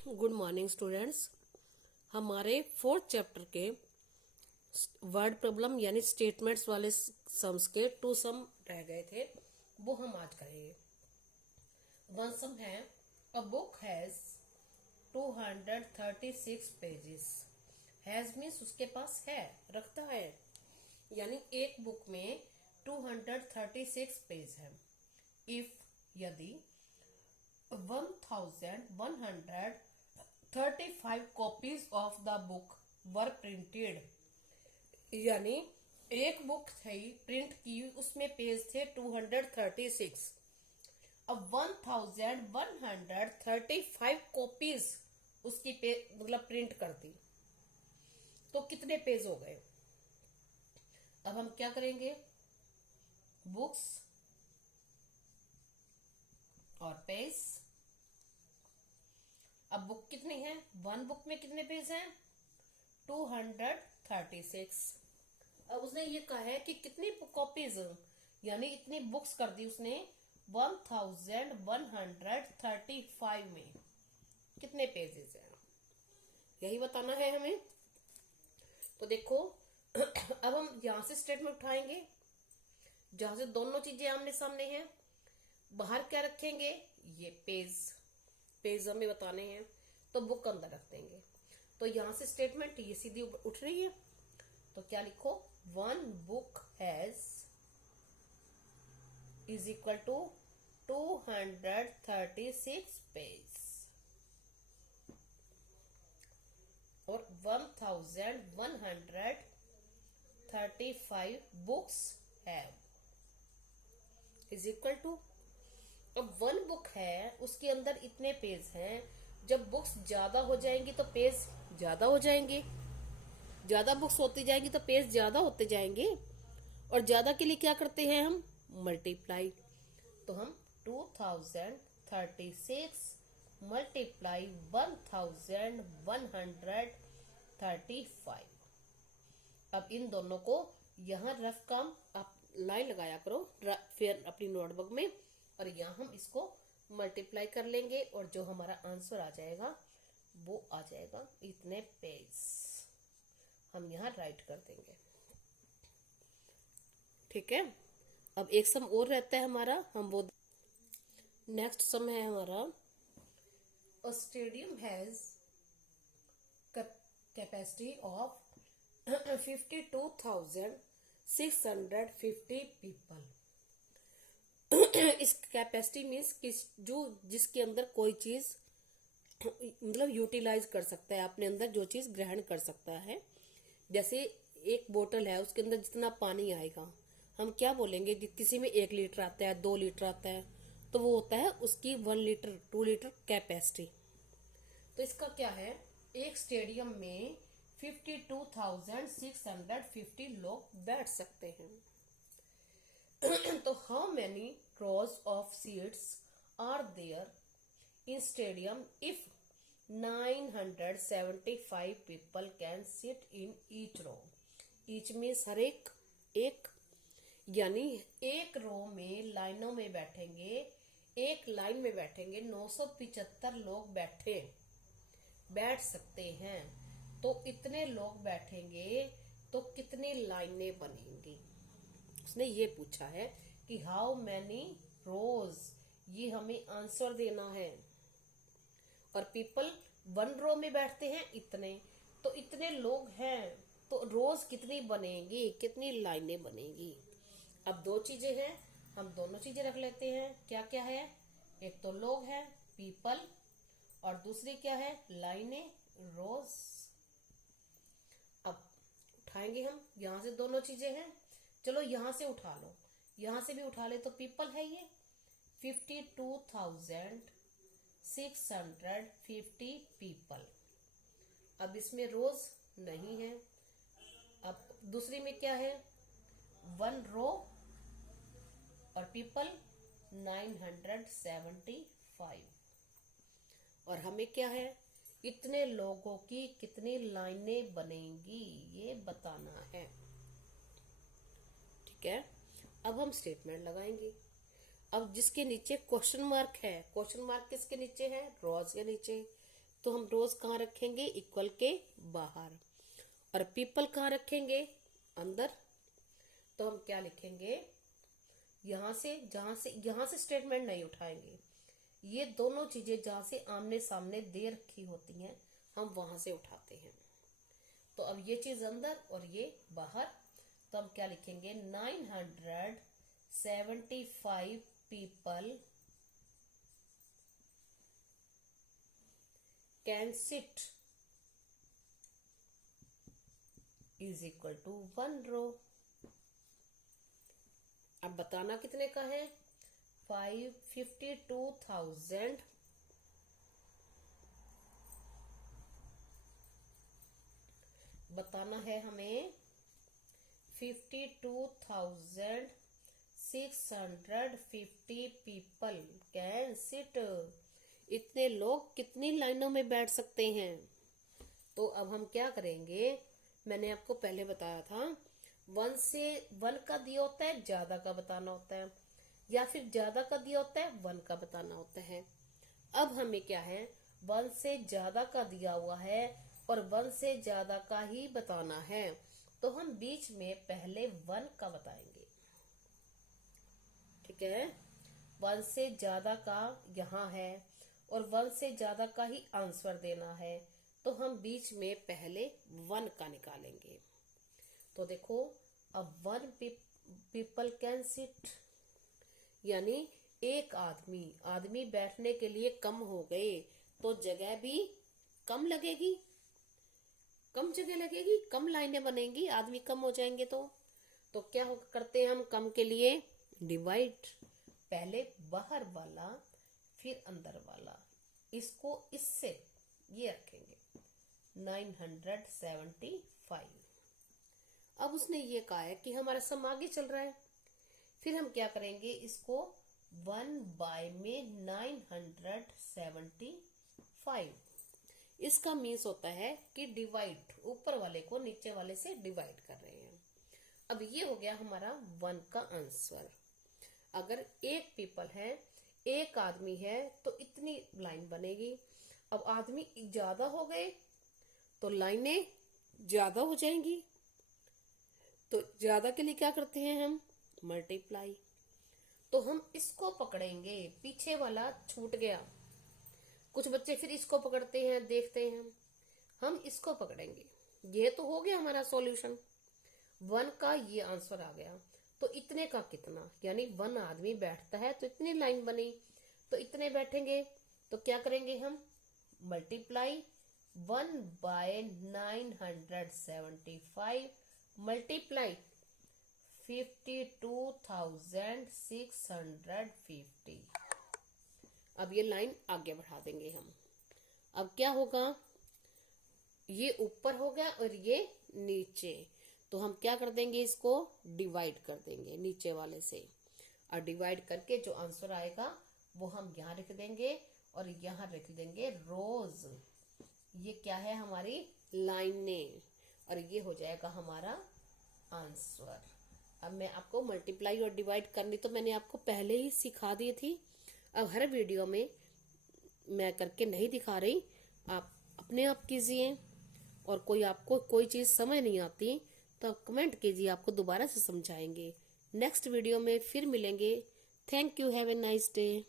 Good morning students. हमारे fourth chapter के word problem यानी स्टेटमेंट्स वाले सम्स के 2 सम रह गए थे, वो हम आज करेंगे। वन सम है a book has 236 pages. Has means उसके पास है, रखता है, यानी एक बुक में 236 पेज है। इफ यदि 1135 copies of the book were printed, यानी एक बुक थी प्रिंट की, उसमें पेज थे 236। अब 1135 कॉपीज उसकी मतलब प्रिंट कर दी, तो कितने पेज हो गए। अब हम क्या करेंगे, बुक्स और पेज। अब बुक कितनी है, वन बुक में कितने पेज हैं, 236। अब उसने ये कहा है कि कितनी कॉपीज, यानी इतनी बुक्स कर दी उसने 1135 में, कितने पेजेस हैं, यही बताना है हमें। तो देखो अब हम यहां से स्टेटमेंट उठाएंगे जहां से दोनों चीजें आमने सामने हैं। बाहर क्या रखेंगे, ये पेज हमें बताने हैं, तो बुक अंदर रख देंगे। तो यहां से स्टेटमेंट ये सीधी उठ रही है, तो क्या लिखो, one book has is equal to 236 page और 1135 books have is equal to. अब वन बुक है, उसके अंदर इतने पेज हैं। जब बुक्स ज्यादा हो जाएंगी तो पेज ज्यादा हो जाएंगे, ज्यादा बुक्स होती जाएंगी तो पेज ज्यादा होते जाएंगे। और ज्यादा के लिए क्या करते हैं हम, मल्टीप्लाई। तो हम 2036 मल्टीप्लाई 1135। अब इन दोनों को यहाँ रफ काम आप लाइन लगाया करो फिर अपनी नोटबुक में, और यहाँ हम इसको मल्टीप्लाई कर लेंगे और जो हमारा आंसर आ जाएगा वो आ जाएगा इतने पेज, हम यहाँ राइट कर देंगे। ठीक है। अब एक सम और रहता है हमारा, हम वो नेक्स्ट सम है हमारा, अ stadium has capacity of 52,650 people. इस कैपेसिटी मीन्स जिसके अंदर कोई चीज मतलब यूटिलाइज कर सकता है, अपने अंदर जो चीज ग्रहण कर सकता है। जैसे एक बोतल है, उसके अंदर जितना पानी आएगा, हम क्या बोलेंगे, किसी में 1 लीटर आता है, 2 लीटर आता है, तो वो होता है उसकी 1 लीटर 2 लीटर कैपेसिटी। तो इसका क्या है, एक स्टेडियम में 52,650 लोग बैठ सकते हैं। तो how many rows of seats are there in stadium if 975 people can sit in each row? each means हर एक, यानी एक रो में लाइनों में बैठेंगे, एक लाइन में बैठेंगे, 975 लोग बैठ सकते हैं। तो इतने लोग बैठेंगे तो कितनी लाइनें बनेंगी, उसने ये पूछा है कि हाउ मैनी रोज, ये हमें आंसर देना है। और पीपल 1 रो में बैठते हैं इतने, तो इतने लोग हैं, तो रोज कितनी बनेंगी, कितनी लाइनें बनेंगी। अब 2 चीजें हैं, हम दोनों चीजें रख लेते हैं। क्या क्या है, एक तो लोग है पीपल, और दूसरी क्या है, लाइनें रोज। अब उठाएंगे हम, यहां से दोनों चीजें हैं, चलो यहां से उठा लो, यहां से भी उठा ले, तो पीपल है ये 52,650 पीपल। अब इसमें रोज नहीं है। अब दूसरी में क्या है, 1 रो और पीपल 975, और हमें क्या है, इतने लोगों की कितनी लाइनें बनेंगी ये बताना है। ठीक है। अब हम स्टेटमेंट लगाएंगे। अब जिसके नीचे क्वेश्चन मार्क है, क्वेश्चन मार्क किसके नीचे है, रोज के नीचे। तो हम रोज कहाँ रखेंगे, इक्वल के बाहर, और पीपल कहाँ रखेंगे, अंदर। तो हम क्या लिखेंगे, यहां से स्टेटमेंट नहीं उठाएंगे, ये दोनों चीजें जहां से आमने सामने दे रखी होती हैं हम वहां से उठाते हैं। तो अब ये चीज अंदर और ये बाहर, तो हम क्या लिखेंगे, 975 people can sit is equal to 1 row. अब बताना कितने का है, 52,000 बताना है हमें, 52,650 पीपल कैन सिट, इतने लोग कितनी लाइनों में बैठ सकते हैं। तो अब हम क्या करेंगे, मैंने आपको पहले बताया था 1 का दिया होता है, ज्यादा का बताना होता है, या फिर ज्यादा का दिया होता है 1 का बताना होता है। अब हमें क्या है, 1 से ज्यादा का दिया हुआ है और 1 से ज्यादा का ही बताना है, तो हम बीच में पहले 1 का बताएंगे, ठीक है। 1 से ज्यादा का यहाँ है और 1 से ज्यादा का ही आंसर देना है, तो हम बीच में पहले 1 का निकालेंगे। तो देखो, अब 1 पीपल कैन सिट, यानी एक आदमी बैठने के लिए कम हो गए, तो जगह भी कम लगेगी, कम जगह लगेगी, कम लाइनें बनेंगी, आदमी कम हो जाएंगे। तो क्या करते हैं हम कम के लिए, डिवाइड, पहले बाहर वाला फिर अंदर वाला, इसको इससे ये रखेंगे 975। अब उसने ये कहा है कि हमारा सम आगे चल रहा है, फिर हम क्या करेंगे, इसको 1 में 975, इसका मीन्स होता है कि डिवाइड, ऊपर वाले को नीचे वाले से डिवाइड कर रहे हैं। अब ये हो गया हमारा 1 का आंसर। अगर एक पीपल है, एक आदमी है, तो इतनी लाइन बनेगी। अब आदमी ज्यादा हो गए तो लाइनें ज्यादा हो जाएंगी, तो ज्यादा के लिए क्या करते हैं हम, मल्टीप्लाई। तो हम इसको पकड़ेंगे, पीछे वाला छूट गया, कुछ बच्चे फिर इसको पकड़ते हैं, देखते हैं, हम इसको पकड़ेंगे। ये तो हो गया हमारा सॉल्यूशन, 1 का ये आंसर आ गया। तो इतने का कितना, यानी 1 आदमी बैठता है तो इतनी लाइन बनी, तो इतने बैठेंगे, तो क्या करेंगे हम, मल्टीप्लाई 1 बाय 975 मल्टीप्लाई 52,650। अब ये लाइन आगे बढ़ा देंगे हम। अब क्या होगा, ये ऊपर हो गया और ये नीचे, तो हम क्या कर देंगे, इसको डिवाइड कर देंगे नीचे वाले से, और डिवाइड करके जो आंसर आएगा वो हम यहाँ लिख देंगे और यहाँ लिख देंगे रोज। ये क्या है, हमारी लाइनें, और ये हो जाएगा हमारा आंसर। अब मैं आपको मल्टीप्लाई और डिवाइड करनी तो मैंने आपको पहले ही सिखा दी थी, अब हर वीडियो में मैं करके नहीं दिखा रही, आप अपने आप कीजिए। और कोई आपको कोई चीज़ समझ नहीं आती तो कमेंट कीजिए, आपको दोबारा से समझाएंगे। नेक्स्ट वीडियो में फिर मिलेंगे। Thank you, have a nice day.